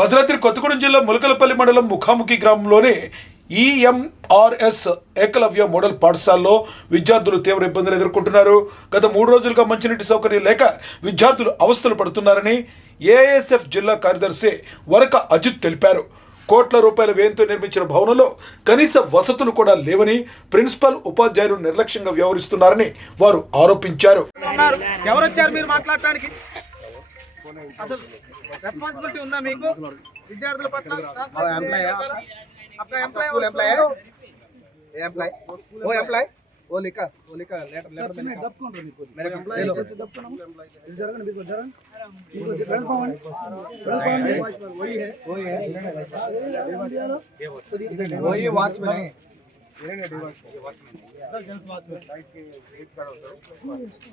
భద్రాద్రి కొత్తగూడెం జిల్లా ములకలపల్లి మండలం ముఖాముఖి గ్రామంలోని ఈఎంఆర్ఎస్ ఏకలవ్య మోడల్ పాఠశాలలో విద్యార్థులు తీవ్ర ఇబ్బందులు ఎదుర్కొంటున్నారు. గత 3 రోజులుగా మంచినీటి సౌకర్యం లేక విద్యార్థులు అవస్థలు పడుతున్నారని ఏఎస్ఎఫ్ జిల్లా కార్యదర్శి వరక అజిత్ తెలిపారు. కోట్ల రూపాయల వ్యయంతో నిర్మించిన భవనంలో కనీస వసతులు కూడా లేవని, ప్రిన్సిపల్ ఉపాధ్యాయులు నిర్లక్ష్యంగా వ్యవహరిస్తున్నారని వారు ఆరోపించారు. ఎవరు వచ్చారు మీరు మాట్లాడటానికి? అసలు రెస్పాన్సిబిలిటీ ఉందా మీకు విద్యార్థుల పట్ల?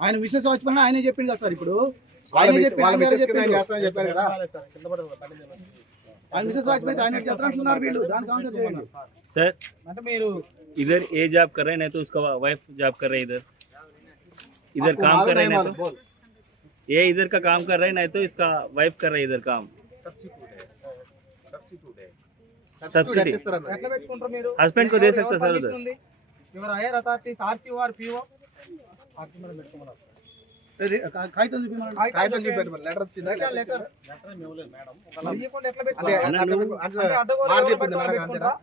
ఆయన విశేష వాచ్మెన్ ఆయనే చెప్పింది కదా సార్. ఇప్పుడు ఆయన విశేష వాచ్మెన్ ఆయన చెప్తున్నారు వీళ్ళు దానికి ఆన్సర్ చేయండి सर. అంటే మీరు इधर ए जॉब कर रहे हैं, नहीं तो उसका वाइफ जॉब कर रहे हैं, इधर काम कर रहे हैं, नहीं तो ये इधर का काम कर रहे हैं, नहीं तो इसका वाइफ कर रही है इधर काम. सब्सिडी ఎట్లా పెట్టుకుంటారు మీరు? हस्बैंड को दे सकते सर उधर. ఎవరు higher authorities RCO or PO RC మనం పెట్టుకోమన్నారు. కాగితం చూపించమని కాగితం చూపెట్టమని లెటర్ వచ్చిందా? లెటర్ ఇవ్వకుండా ఎట్లా పెట్టుకుంటారు? అడ్డగోలు పెట్టుకుంటారా?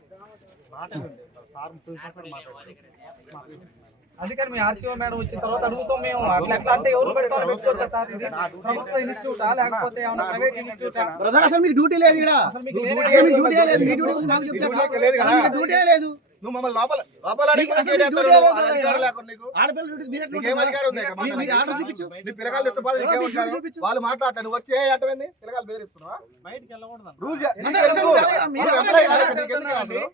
అందుకని మీ ఆర్సీఓ మేడం వచ్చిన తర్వాత అడుగుతాం మేము. అట్లా ఎట్లా అంటే ఎవరు పెట్టుకోవచ్చా సార్? ఇది ప్రభుత్వ ఇన్స్టిట్యూటా లేకపోతే ఏమైనా ప్రైవేట్ ఇన్స్టిట్యూటా? బ్రదర్ అసలు మీకు డ్యూటీ లేదు ఇక్కడ. అసలు మీకు డ్యూటీ లేదు. మీ డ్యూటీ గురించి మాకు చెప్తే డ్యూటీ లేదు. నువ్వు మమ్మల్ని లోపల ఆడపిల్ల ఆర్డర్ చూపించు. వాళ్ళు మాట్లాడతారు వచ్చే అటవేంది పిల్లగాలు బెదిరిస్తున్నావా?